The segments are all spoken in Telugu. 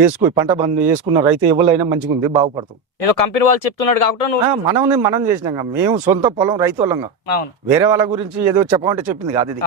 వేసుకో పంట బంద్ వేసుకున్న రైతు ఎవరైనా మంచిగా ఉంది బాగుపడతాం. ఏదో కంపెనీ వాళ్ళు చెప్తున్నాడు కాబట్టి మనం మనం చేసినాం కదా. మేము సొంత పొలం రైతు వాళ్ళంగా వేరే వాళ్ళ గురించి ఏదో చెప్పమంటే చెప్పింది కాదు ఇది.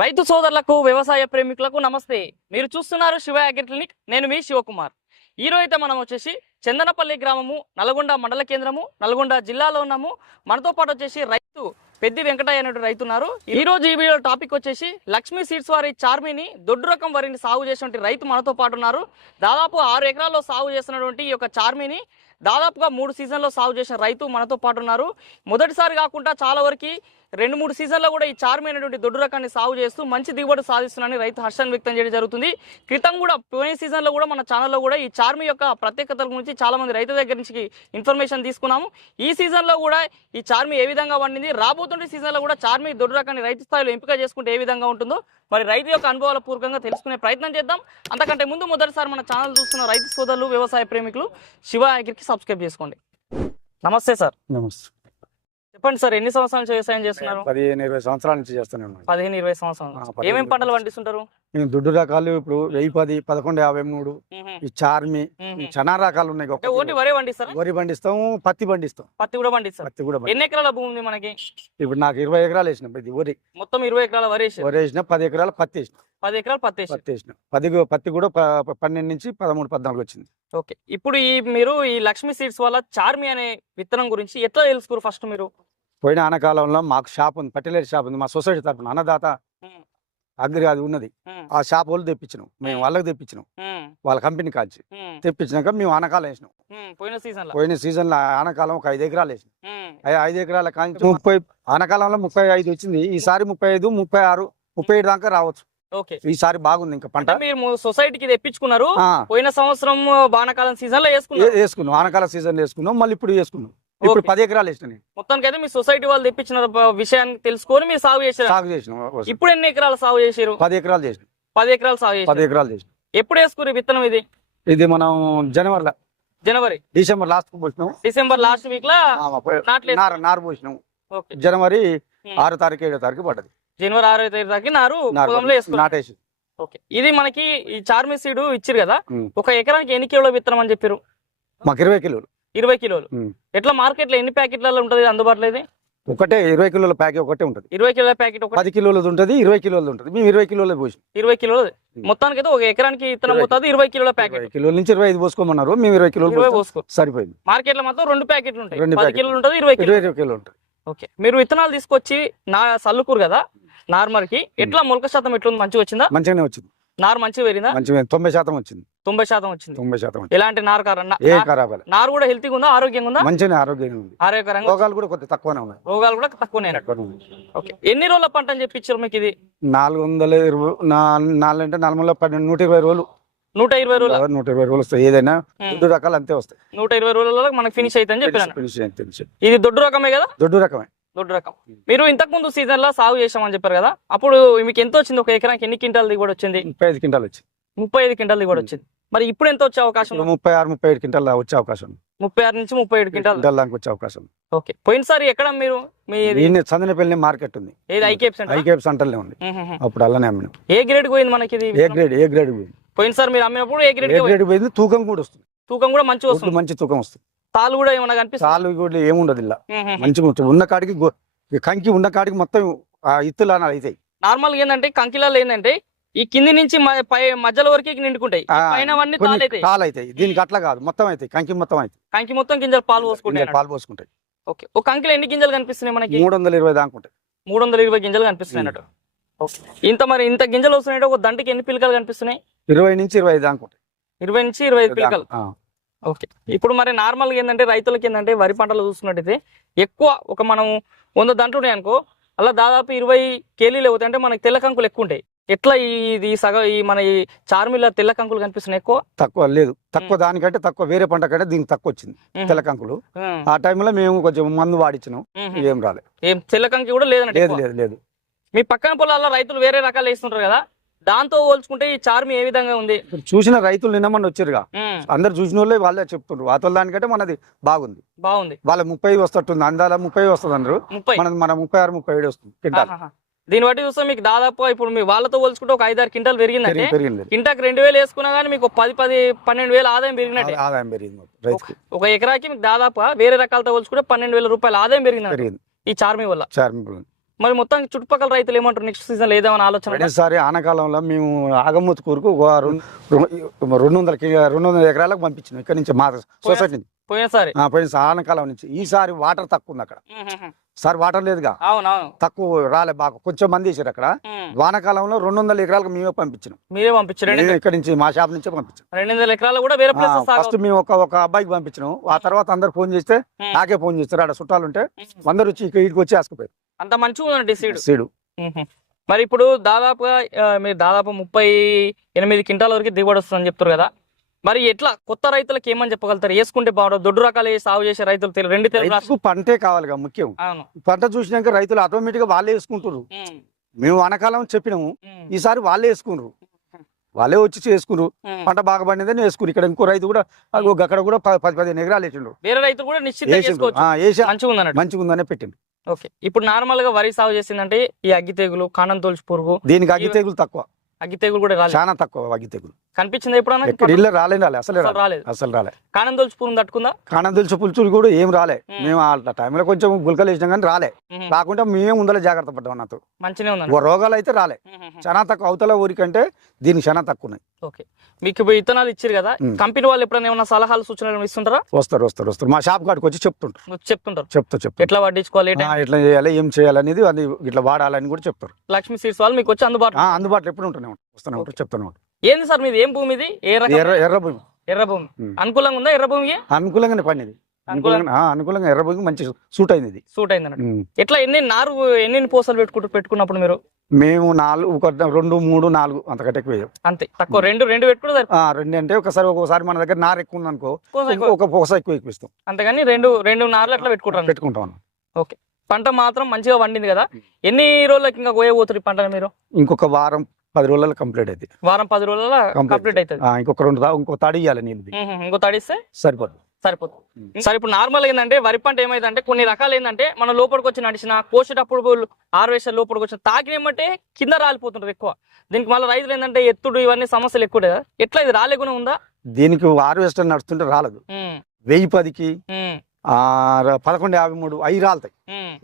రైతు సోదరులకు వ్యవసాయ ప్రేమికులకు నమస్తే. మీరు చూస్తున్నారు శివ అగ్రి క్లినిక్ నేను మీ శివకుమార్. ఈ రోజు అయితే మనం వచ్చేసి చందనపల్లి గ్రామము నల్గొండ మండల కేంద్రము నల్గొండ జిల్లాలో ఉన్నాము. మనతో పాటు వచ్చేసి రైతు పెద్ది వెంకటయ్య అనే రైతు ఉన్నారు. ఈ రోజు ఈ వీడియో టాపిక్ వచ్చేసి లక్ష్మీ సీడ్స్ వారి చార్మిని దొడ్డు రకం వరిని సాగు చేసినటువంటి రైతు మనతో పాటు ఉన్నారు. దాదాపు ఆరు ఎకరాల్లో సాగు చేస్తున్నటువంటి ఈ యొక్క చార్మిని దాదాపుగా మూడు సీజన్లో సాగు చేసిన రైతు మనతో పాటు ఉన్నారు. మొదటిసారి కాకుండా చాలా వరకు రెండు మూడు సీజన్లో కూడా ఈ చార్మి దొడ్డు రకాన్ని సాగు చేస్తూ మంచి దిగుబడి సాధిస్తున్నారని రైతు హర్షాన్ని వ్యక్తం చేయడం జరుగుతుంది. క్రితం కూడా పోయిన సీజన్లో కూడా మన ఛానల్లో కూడా ఈ చార్మి యొక్క ప్రత్యేకతల గురించి చాలా మంది రైతు దగ్గర నుంచి ఇన్ఫర్మేషన్ తీసుకున్నాము. ఈ సీజన్లో కూడా ఈ చార్మి ఏ విధంగా పండింది? రాబోతుండే సీజన్లో కూడా చార్మి దొడ్డు రకాన్ని రైతు స్థాయిలో ఎంపిక చేసుకుంటే ఏ విధంగా ఉంటుందో మరి రైతు యొక్క అనుభవాల పూర్వకంగా తెలుసుకునే ప్రయత్నం చేద్దాం. అంతకంటే ముందు మొదటిసారి మన ఛానల్ చూస్తున్న రైతు సోదరులు వ్యవసాయ ప్రేమికులు శివ అగ్రికి సబ్స్క్రైబ్ చేసుకోండి. నమస్తే సార్. నమస్తే. చెప్పండి సార్ ఎన్ని సంవత్సరాల నుంచి వ్యవసాయం చేస్తున్నారు? పదిహేను ఇరవై సంవత్సరాల నుంచి చేస్తూనే ఉన్నాను పదిహేను ఇరవై సంవత్సరాలు ఆ, నుంచి. పదిహేను ఏమేం ఇరవై పంటలు. పండిస్తుంటారు? మేము దుడ్డు రకాలు ఇప్పుడు వెయ్యి పది పదకొండు యాభై మూడు ఈ చార్మి చనా రకాలు ఉన్నాయి ఓన్లీ. వరే పండిస్తారా? వరి పండిస్తాం పత్తి పండిస్తాం. పత్తి కూడా పండిస్తారు. పత్తి కూడా పండిస్తాం. ఎన్ని ఎకరాల భూమి ఉంది మనకి? ఇప్పుడు నాకు ఇరవై ఎకరాలు వేసిన ఇది వరి. మొత్తం ఇరవై ఎకరాల వరి. వరి వేసిన పది ఎకరాలు పత్తి వేసిన. పది ఎకరాలు పత్తి. పత్తి వేసిన. పది పత్తి కూడా పన్నెండు నుంచి పదమూడు పద్నాలుగు వచ్చింది. ఓకే. ఇప్పుడు ఈ మీరు ఈ లక్ష్మీ సీడ్స్ వల్ల చార్మి అనే విత్తనం గురించి ఎట్లా తెలుసుకోరు ఫస్ట్ మీరు? పోయిన ఆనకాలంలో మాకు షాప్ ఉంది పట్టిలేరు షాప్ ఉంది. మా సొసైటీ తరఫున అన్నదాత అగ్రి అది ఉన్నది. ఆ షాప్ వాళ్ళు తెప్పించినాం. మేము వాళ్ళకి తెప్పించినాం. వాళ్ళ కంపెనీ కాల్చి తెప్పించినాక మేము ఆనకాలం వేసినాం. పోయిన సీజన్లో పోయిన సీజన్లో ఆనకాలం ఒక ఐదు ఎకరాలు వేసినాం. ఐదు ఎకరాల కాంచి ముప్పై ఆనకాలంలో ముప్పై ఐదు వచ్చింది. ఈసారి ముప్పై ఐదు ముప్పై ఆరు ముప్పై ఏడు దాకా రావచ్చు. ఓకే. ఈసారి బాగుంది ఇంకా పంట. మీరు సొసైటీకి తెప్పించుకున్నారు. పోయిన సంవత్సరం వానాకాలం సీజన్లో వేసుకున్నారు వేసుకున్నాం. ఆనకాల సీజన్ వేసుకున్నాం. మళ్ళీ ఇప్పుడు వేసుకున్నాం. ఇప్పుడు. పది ఎకరాలు వేసిన నేను. మొత్తానికి అయితే మీ సొసైటీ వాళ్ళు తెప్పించిన విషయాన్ని తెలుసుకొని మీరు సాగు చేశారు సాగు చేసినాం ఇప్పుడు ఎన్ని ఎకరాలు సాగు చేసారు? పది ఎకరాలు చేసినాం. పది ఎకరాలు సాగు పది ఎకరాలు చేసినాం. ఎప్పుడు వేసుకురు విత్తనం ఇది? ఇది మనం జనవరిలో. జనవరి? డిసెంబర్ లాస్ట్ పోసినాం. డిసెంబర్ లాస్ట్ వీక్లో నారు పోసినాం. జనవరి. ఆరు తారీఖు ఏడో తారీఖు పడ్డది. జనవరి ఆరో దాకా నారు నాటేసి ఓకే. ఇది మనకి ఈ చార్మి సీడ్ ఇచ్చిరు కదా. ఒక ఎకరానికి ఎన్ని కిలోల విత్తనం అని చెప్పారు మాకు ఇరవై కిలోలు. ఇరవై కిలోలు. ఎట్లా మార్కెట్లో ఎన్ని ప్యాకెట్లలో ఉంటది అందుబాటులో ఇది? ఒకటే ఇరవై కిలోల ప్యాకెట్ ఒకటే ఉంటుంది. ఇరవై కిలోల ప్యాకెట్ పది కిలోలది ఉంటుంది ఇరవై కిలోలది ఉంటుంది. మేము ఇరవై కిలోలది పోసినాం. ఇరవై కిలోలు. మొత్తానికి అయితే ఒక ఎకరానికి ఇరవై. పోతుంది ఇరవై కిలోల ప్యాకెట్. కిలోల నుంచి ఇరవై ఐదు పోసుకోమన్నారు. మేము ఇరవై కిలోలు ఇరవై పోసాం. పోసుకో. సరిపోయింది. మార్కెట్లో మాత్రం రెండు ప్యాకెట్లు ఉంటాయి. రెండు పది. కిలోలు ఉంటుంది ఇరవై కిలో ఇరవై ఇరవై కిలో ఉంటుంది ఓకే. మీరు విత్తనాలు తీసుకొచ్చి నా సల్లుకూరు కదా నార్మల్కి ఎట్లా మొలక శాతం ఎట్లుంది? మంచిగా వచ్చిందా? మంచిగానే వచ్చింది. నారు మంచిగా పెరిగిందా? మంచిగా తొంభై శాతం వచ్చింది. తొంభై శాతం వచ్చింది. తొంభై శాతం ఎలాంటి నారు కారణ ఏ ఖరాబ్. నారు కూడా హెల్తీగా ఉందా? ఆరోగ్యంగా ఉందా? మంచిగానే ఆరోగ్యంగా ఉంది. ఆరోగ్యకరంగా రోగాలు కూడా కొద్దిగా తక్కువనే ఉన్నాయి. రోగాలు కూడా తక్కువనే. ఓకే. ఎన్ని రోజుల పంట అని చెప్పించారు మీకు ఇది? నాలుగు వందల ఇరవై నాలుగు అంటే నాలుగు వందల పన్నెండు నూట ఇరవై రోజులు. నూట ఇరవై రోజుల? నూట ఇరవై రోజులు వస్తాయి. ఏదైనా రెండు రకాలు అంతే వస్తాయి. నూట ఇరవై రోజులలో మనకి ఫినిష్ అవుతుందని చెప్పాను ఫినిష్ ఇది దొడ్డు రకమే కదా? దొడ్డు రకమే. దొడ్డు రకం. మీరు ఇంతకు ముందు సీజన్లో సాగు చేసామని చెప్పారు కదా అప్పుడు మీకు ఎంత వచ్చింది? ఒక ఎకరానికి ఎన్ని క్వింటాల్ దిగుబడి వచ్చింది? ముప్పై ఐదు క్వింటాలు వచ్చింది. ముప్పై ఐదు క్వింటాల్ దిగుబడి వచ్చింది. మరి ఇప్పుడు ఎంత వచ్చే అవకాశం? ముప్పై ఆరు ముప్పై ఏడు క్వింటాల్ వచ్చే అవకాశం. ముప్పై ఆరు నుంచి ముప్పై ఏడు క్వింటాల్. దాకా వచ్చే అవకాశం. ఓకే. పోయినసారి ఎక్కడ మీరు మీ చందనపల్లి మార్కెట్ ఉంది. ఏది? ఐకేప్ సెంటర్? ఐకేప్ సెంటర్లే ఉంది. అప్పుడు అలానే అమ్మినాం. ఏ గ్రేడ్ పోయింది మనకి ఇది? ఏ గ్రేడ్ ఏ గ్రేడ్ పోయింది? పోయినసారి మీరు అమ్మినప్పుడు ఏ గ్రేడ్ గ్రేడ్ పోయింది? తూకం కూడా వస్తుంది. తూకం కూడా ఒడ్లు వస్తుంది. మంచి తూకం వస్తుంది. తాళ్ళు కూడా ఏమైనా కనిపిస్తుంది చాలు కూడా ఏముండదు ఇలా. మంచిగా ఉంటుంది. ఉన్న కాడికి కంకి ఉన్న కాడికి మొత్తం ఆ ఇత్తులు అని అవుతాయి. నార్మల్గా ఏంటంటే కంకిలాలు ఏంటంటే ఈ కింది నుంచి మధ్యలో వరకు నిండుకుంటాయి. అవుతాయి. దీనికి అట్లా కాదు. మొత్తం అవుతాయి. కంకి మొత్తం అవుతాయి. కంకి మొత్తం గింజలు పాలు పోసుకుంటాయి పాలు పోసుకుంటాయి. ఓకే. ఒక కంకిలో ఎన్ని గింజలు కనిపిస్తున్నాయి మనకి? మూడు వందల ఇరవై దాకా ఉంటాయి. మూడు వందల ఇరవై గింజలు కనిపిస్తున్నాయి అన్నట్టు. ఇంత మరి ఇంత గింజలు వస్తున్నాయంటే ఒక దంటకి ఎన్ని పిలకలు కనిపిస్తున్నాయి? ఇరవై నుంచి ఇరవై ఐదు దాకా ఉంటాయి. ఇరవై నుంచి ఇరవై ఐదు పిలకలు. ఓకే. ఇప్పుడు మరి నార్మల్గా ఏంటంటే రైతులకి ఏంటంటే వరి పంటలు చూసుకున్నట్టయితే ఎక్కువ ఒక మనం వంద దంట్లు ఉన్నాయి అనుకో అలా దాదాపు ఇరవై కేలీలు అవుతాయి. అంటే మనకి తెల్ల కంకులు ఎక్కువ ఉంటాయి. ఎట్లా ఈ ఇది సగ ఈ మన ఈ చార్మిల తెల్ల కంకులు కనిపిస్తున్నాయి ఎక్కువ? తక్కువ లేదు. తక్కువ దానికంటే తక్కువ వేరే పంట కంటే దీనికి తక్కువ వచ్చింది. తెల్ల కంకులు. ఆ టైంలో మేము కొంచెం మందు వాడిచ్చినాం. ఏం రాలేదు ఏం తెల్ల కంకి కూడా లేదన్నట్టు లేదు ఎక్కువ. లేదు లేదు. మీ పక్కన పొలాల్లో రైతులు వేరే రకాలు వేస్తుంటారు కదా. దాంతో పోల్చుకుంటే ఈ చార్మి ఏ విధంగా ఉంది? చూసిన రైతులు నిన్న మొన్న వచ్చారుగా అందరు చూసిన వాళ్ళే వాళ్ళే చెప్తున్నారు అతల దానికంటే మనది బాగుంది. బాగుంది. వాళ్ళ ముప్పై వస్తట్టుంది. అందాల ముప్పై వస్తుంది అందరు ముప్పై. మన ముప్పై ఆరు ముప్పై ఏడు వస్తుంది క్వింటాల్. దీన్ని బట్టి చూస్తే మీకు దాదాపు ఇప్పుడు మీ వాళ్ళతో పోల్చుకుంటే ఒక ఐదారు క్వింటాల్ పెరిగిందంటే పెరిగి- పెరిగింది కింటాకి రెండు వేలు వేసుకున్నా కానీ మీకు పది పది పన్నెండు వేలు ఆదాయం పెరిగినట్టే. ఆదాయం పెరిగింది ఒక ఎకరాకి మీకు దాదాపుగా వేరే రకాలతో పోల్చుకుంటే పన్నెండు వేల రూపాయల ఆదాయం పెరిగింది. ఈ చార్మి వల్ల. చార్మింపులు మరి మొత్తం చుట్టుపక్కల రైతులు ఏమంటారు నెక్స్ట్ సీజన్ లేదేమని ఆలోచన? ఒకటేసారి ఆనకాలంలో మేము ఆగమూత్ కూరుకు ఒక రెండు వందల రెండు వందల ఎకరాలకు పంపించినాం. ఇక్కడ నుంచి మా సొసైటీ నుంచి పోయినసారి? ఆ, పోయిన సారి ఆనకాలం నుంచి. ఈసారి వాటర్ తక్కువ ఉంది అక్కడ. సార్ వాటర్ లేదుగా? అవునవును. తక్కువ రాలే బాగా. కొంచెం మంది వేసారు అక్కడ. వానాకాలంలో రెండు వందల ఎకరాలకు మేమే పంపించినాం. మీరే పంపించారు? ఇక్కడ నుంచి మా షాప్ నుంచే పంపించాం. రెండు వందల ఎకరాలు కూడా వేరే ఫస్ట్ మేము ఒక ఒక అబ్బాయికి పంపించినాం. ఆ తర్వాత అందరు ఫోన్ చేస్తే నాకే ఫోన్ చేస్తారు. ఆడ చుట్టాలు ఉంటే అందరు వచ్చి ఇక్కడ ఇటుకు వచ్చి వేసుకుపోయారు. అంత మంచిగా ఉందండి సీడ్ సీడు మరి ఇప్పుడు దాదాపుగా మీరు దాదాపు ముప్పై ఎనిమిది క్వింటాల వరకు దిగుబడి వస్తుందని చెప్తారు కదా. మరి ఎట్లా కొత్త రైతులకు ఏమని చెప్పగలుగుతారు? వేసుకుంటే బాగుంటుంది దొడ్డు రకాలు సాగు చేసే రైతులు తెలు- రెండు తెలుగు పంటే కావాలిగా ముఖ్యం. అవును. పంట చూసినాక రైతులు ఆటోమేటిక్గా వాళ్ళే వేసుకుంటారు మేము. వానాకాలం చెప్పినాము. ఈసారి వాళ్ళే వేసుకున్నారు వాళ్ళే వచ్చి చేసుకున్నారు. పంట బాగా పండిందని వేసుకున్నారు ఇక్కడ ఇంకో రైతు కూడా అక్కడ కూడా పది పదిహేను ఎకరాలు వేసిండు. వేరే రైతులు కూడా మంచిగా ఉందనే పెట్టిండు. ఓకే. ఇప్పుడు నార్మల్గా వరి సాగు చేసిందంటే ఈ అగ్గి తెగులు కాండం తోల్చి పురుగు దీనికి అగ్గి తెగులు తక్కువ. అగ్గి తెగులు కూడా రాలేదు. చాలా తక్కువ అగ్గి తెగులు కనిపించింది ఎప్పుడన్నా? ఎక్కడ ఇళ్ళ రాలే రాలే అసలే అసలు రాలే. రాలేదు అసలు రాలే. కాండం తోల్చి పురుగు తట్టుకుందా? కాణం తెలిసి పులుచులు కూడా ఏం రాలే. మేము. ఆ టైంలో కొంచెం గుల్కలు వేసినాం కానీ రాలే. రాకుండా మేమే ముందర జాగ్రత్త పడ్డాం నాతో. మంచిగానే ఉందండి ఓ రోగాలు అయితే రాలే. చాలా తక్కువ. అవతల ఊరికంటే దీనికి చాలా తక్కువ ఉన్నాయి. ఓకే. మీకు ఇప్పుడు విత్తనాలు ఇచ్చారు కదా. కంపెనీ వాళ్ళు ఎప్పుడైనా ఏమైనా సలహాలు సూచనలు ఇస్తుంటారా? వస్తారు వస్తారు వస్తారు. మా షాప్ కాడికి వచ్చి చెప్తుంటారు. చెప్తుంటారు. చెప్తా చెప్తా. ఎట్లా పట్టించుకోవాలి ఎట్లా చేయాలి ఏం చేయాలనేది అది ఇట్లా వాడాలని కూడా చెప్తారు. లక్ష్మీ సీడ్స్ వాళ్ళు మీకు వచ్చి అందుబాటులో అందుబాటులో ఎప్పుడు ఉంటూనే ఉంటారు వస్తూనే ఉంటారు చెప్తూనే ఉంటారు ఏంది సార్ మీది? ఏం భూమి ఇది? ఏ రకం? ఎర్ర ఎర్ర భూమి. ఎర్ర భూమి. అనుకూలంగా ఉందా ఎర్ర భూమికి? అనుకూలంగానే పండింది అనుకూలంగా ఆ, అనుకూలంగా ఎర్ర భూమి మంచి సూట్ అయింది ఇది. సూట్ అయింది అన్నట్టు. ఉమ్. ఎట్లా ఎన్ని నారు ఎన్ని పోసలు పెట్టుకుంటూ పెట్టుకున్నప్పుడు మీరు? మేము నాలుగు ఒక రెండు మూడు నాలుగు అంతకంటే ఎక్కువ వేయం. అంతే. తక్కువ రెండు రెండు పెట్టుకుంటే సరిపోతుంది. ఆ రెండు అంటే ఒకసారి ఒక్కోసారి మన దగ్గర నార ఎక్కువ ఉంది అనుకో పోస ఎక్కువ. ఒక పొగస ఎక్కువ ఎక్కువ ఇస్తాం అంతేగాని రెండు రెండు నార్లు అట్లా పెట్టుకుంటారు పెట్టుకుంటాం అన్నమాట. పంట మాత్రం మంచిగా వండింది కదా. ఎన్ని రోజులకి ఇంకా కోయబోతున్నారు ఈ పంటను మీరు? ఇంకొక వారం పది రోజులలో కంప్లీట్ అయితే వారం పది రోజుల. కంప్లీట్. అవుతుంది ఇంకొక రెండు ఇంకో తడి ఇవ్వాలి నీళ్ళు ఇంకో తడిస్తే సరిపోతుంది సరిపోతుంది. సరే ఇప్పుడు నార్మల్ ఏంటంటే వరి పంట ఏమైందంటే కొన్ని రకాలు ఏంటంటే మన లోపలికి వచ్చి నడిచిన కోసేటప్పుడు హార్వెస్టర్ లోపలికి వచ్చి తాకినేమంటే కింద రాలిపోతుంటది ఎక్కువ. దీనికి మళ్ళీ రైతులు ఏంటంటే ఎత్తుడు ఇవన్నీ సమస్యలు ఎక్కువ కదా. ఎట్లా ఇది రాలేకుండా ఉందా? దీనికి హార్వెస్టర్ నడుస్తుంటే రాలదు. వెయ్యి పదికి పదకొండు యాభై మూడు అవి రాలుతాయి.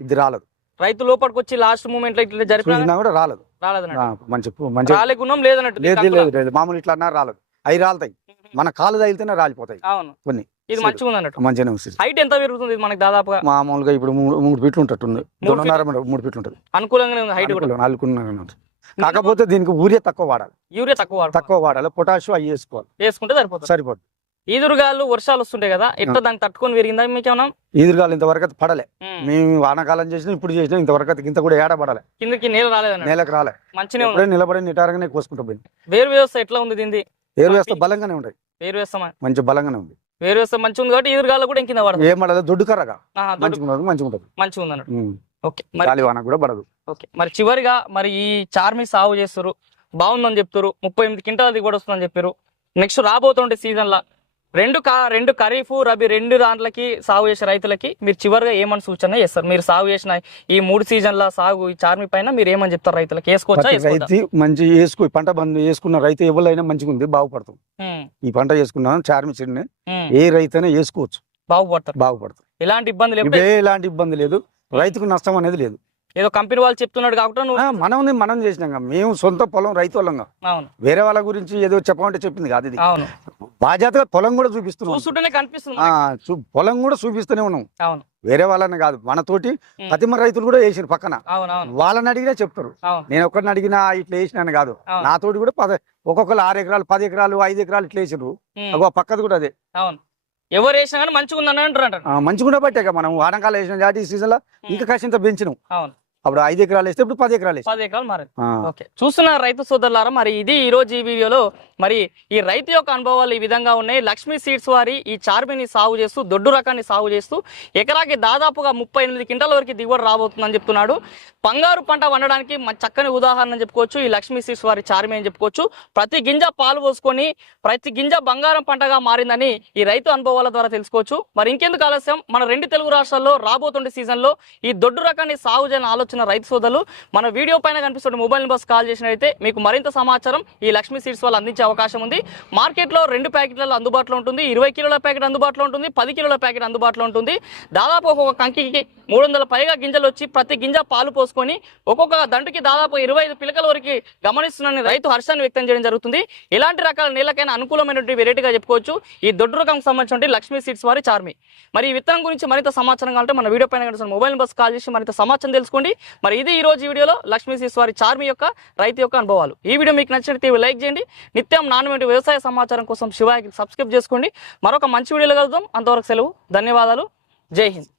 ఇది రాలదు. రైతు లోపలికి వచ్చి లాస్ట్ మూమెంట్లో ఇట్లా జరిపినా కూడా రాలదు. మంచి రాలే గుణం లేదన్నట్టు లేదు లేదు. లేదు. మామూలు ఇట్లా అన్నా రాలదు అవి రాలుతాయి. మన కాలు తగిలితేనే రాలిపోతాయి. అవును. కొన్ని ఇది. మంచిగా ఉందన్నట్టు. మంచిగానే ఉంది హైట్ ఎంత పెరుగుతుంది మనకి దాదాపుగా? మామూలుగా ఇప్పుడు మూడు మూడు ఫీట్లు మూడు రెండున్నర మూడు- ఫీట్లు ఉంటుంది. అనుకూలంగానే ఉంది హైట్ కూడా. అనుకూలం, అనుకూలంగానే ఉంటుంది. కాకపోతే దీనికి ఊరియా తక్కువ వాడాలి. యూరియా తక్కువ. తక్కువ వాడాలి. పొటాషియం అవి వేసుకోవాలి. వేసుకుంటే సరిపోతుంది. సరిపోతుంది ఈదురుగాలు వర్షాలు వస్తుంటాయి కదా ఎట్లా దాన్ని తట్టుకొని పెరిగిందా మీకేమన్నా? ఈదురుగాలు ఇంతవరకు అయితే పడలే. మేము వానాకాలం చేసినా ఇప్పుడు చేసినా ఇంతవరకు అయితే ఇంత కూడా ఏడ పడలే. కిందకి నేల రాలేదన్నట్టు నేలకు రాలే. మంచిగా ఉంది. ఎప్పుడే నిలబడి నిటారంగానే కోసుకుంటూ పోయింది. వేరు వ్యవస్థ ఎట్లా ఉంది దీనిది? ఏరు వేస్తే బలంగానే ఉంటాయి వేరు వ్యవస్థ మంచి బలంగానే ఉంది. వేరు వ్యవస్థ మంచిగా ఉంది కాబట్టి ఈదురుగాలు కూడా కింద పడదు. ఏం పడదు దొడ్డు కర్రగా. మంచిగా ఉంటుంది మంచిగా ఉంటుంది. మంచిగా ఉంది అన్నట్టు ఉమ్. ఓకే మరి వాన కూడా పడదు. ఓకే మరి చివరిగా మరి ఈ చార్మి సాగు చేస్తారు బాగుందని చెప్తారు ముప్పై ఎనిమిది క్వింటాల దిగుబడి వస్తుందని చెప్పారు నెక్స్ట్ రాబోతుండే సీజన్ లా రెండు కా రెండు ఖరీఫ్ రబీ రెండు దాంట్లకి సాగు చేసే రైతులకి మీరు చివరిగా ఏమని సూచన చేస్తారు? మీరు సాగు చేసిన ఈ మూడు సీజన్ల సాగు ఈ చార్మి పైన మీరు ఏమని చెప్తారు రైతులకు? వేసుకోవచ్చా? రైతు మంచి వేసుకో పంట బంద్ వేసుకున్న రైతు ఎవరైనా మంచిగా ఉంది బాగుపడతాం. ఈ పంట వేసుకున్నాను చార్మి చెడిని ఏ రైతు అయినా వేసుకోవచ్చు. బాగుపడతారు. బాగుపడతాం ఎలాంటి ఇబ్బంది ఏ ఎలాంటి ఇబ్బంది లేదు. రైతుకు నష్టం అనేది లేదు. ఏదో కంపెనీ వాళ్ళు చెప్తున్నాడు కాబట్టి నువ్వు మనం మనం చేసినాం. మేము సొంత పొలం రైతు వాళ్ళంగా అవును. వేరే వాళ్ళ గురించి ఏదో చెప్పమంటే చెప్పింది కాదు ఇది. అవును. బాధ్యతగా పొలం కూడా చూపిస్తున్నాం. చూస్తుంటేనే కనిపిస్తుంది పొలం కూడా చూపిస్తూనే ఉన్నాం. అవును. వేరే వాళ్ళని కాదు మనతోటి. ప్రతిమ రైతులు కూడా వేసారు పక్కన. వాళ్ళని అడిగినా చెప్తారు. నేను ఒక్కరిని అడిగినా ఇట్లా వేసినాను కాదు. నాతోటి కూడా పద ఒక్కొక్కరు ఆరు ఎకరాలు పది ఎకరాలు ఐదు ఎకరాలు ఇట్లా వేసారు. అగో పక్కది కూడా అదే. అవును. ఎవరు వేసినా కానీ మంచిగా ఉందని అంటారు మంచిగా బట్టే మనం వానకాలం వేసిన జాతి ఈ సీజన్లో ఇంకా కాసింత పెంచినాం. అవును. అప్పుడు ఐదు ఎకరాలు వేస్తే ఇప్పుడు పది ఎకరాలు పది ఎకరాలు మారింది ఓకే. చూస్తున్న రైతు సోదరులారా మరి ఇది ఈ రోజు ఈ వీడియోలో మరి ఈ రైతు యొక్క అనుభవాలు ఈ విధంగా ఉన్నాయి. లక్ష్మీ సీడ్స్ వారి ఈ చార్మిని సాగు చేస్తూ దొడ్డు రకాన్ని సాగు చేస్తూ ఎకరాకి దాదాపుగా ముప్పై ఎనిమిది క్వింటాల వరకు దిగుబడి రాబోతుందని చెప్తున్నాడు. బంగారు పంట వండడానికి చక్కని ఉదాహరణ చెప్పుకోవచ్చు. ఈ లక్ష్మీ సీడ్స్ వారి చార్మి అని చెప్పుకోవచ్చు. ప్రతి గింజ పాలు పోసుకొని ప్రతి గింజ బంగారం పంటగా మారిందని ఈ రైతు అనుభవాల ద్వారా తెలుసుకోవచ్చు. మరి ఇంకెందుకు ఆలస్యం? మన రెండు తెలుగు రాష్ట్రాల్లో రాబోతుండే సీజన్లో ఈ దొడ్డు రకాన్ని సాగు చేయని ఆలోచన రైతు సోదరులు మన వీడియో పైన కనిపిస్తున్న మొబైల్ నెంబర్స్ కాల్ చేసినట్లయితే మీకు మరింత సమాచారం ఈ లక్ష్మీ సీడ్స్ వాళ్ళు అందించే అవకాశం ఉంది. మార్కెట్లో రెండు ప్యాకెట్లలో అందుబాటులో ఉంటుంది ఇరవై కిలోల ప్యాకెట్ అందుబాటులో ఉంటుంది పది కిలోల ప్యాకెట్ అందుబాటులో ఉంటుంది. దాదాపు ఒక కంకికి మూడు వందల పైగా గింజలు వచ్చి ప్రతి గింజ పాలు పోసుకొని ఒక్కొక్క దంటుకి దాదాపు ఇరవై ఐదు పిలకల వరకు గమనిస్తున్న రైతు హర్షాన్ని వ్యక్తం చేయడం జరుగుతుంది. ఇలాంటి రకాల నీళ్ళకైనా అనుకూలమైనటువంటి వెరైటీగా చెప్పుకోవచ్చు. ఈ దొడ్డు రకంకి సంబంధించిన లక్ష్మీ సీడ్స్ వారి చార్మి. మరి ఈ విత్తనం గురించి మరింత సమాచారం కావాలంటే మన వీడియో పైన కనిపిస్తున్న మొబైల్ నెంబర్స్ కాల్ చేసి మరింత సమాచారం తెలుసుకోండి. మరి ఇది ఈ రోజు వీడియోలో లక్ష్మీ సీడ్స్ వారి చార్మి యొక్క రైతు యొక్క అనుభవాలు. ఈ వీడియో మీకు నచ్చినట్టు లైక్ చేయండి. నిత్యం నాణ్యమైన వ్యవసాయ సమాచారం కోసం శివాకి సబ్స్క్రైబ్ చేసుకోండి. మరొక మంచి వీడియోలో కలుద్దాం. అంతవరకు సెలవు. ధన్యవాదాలు. జై హింద్.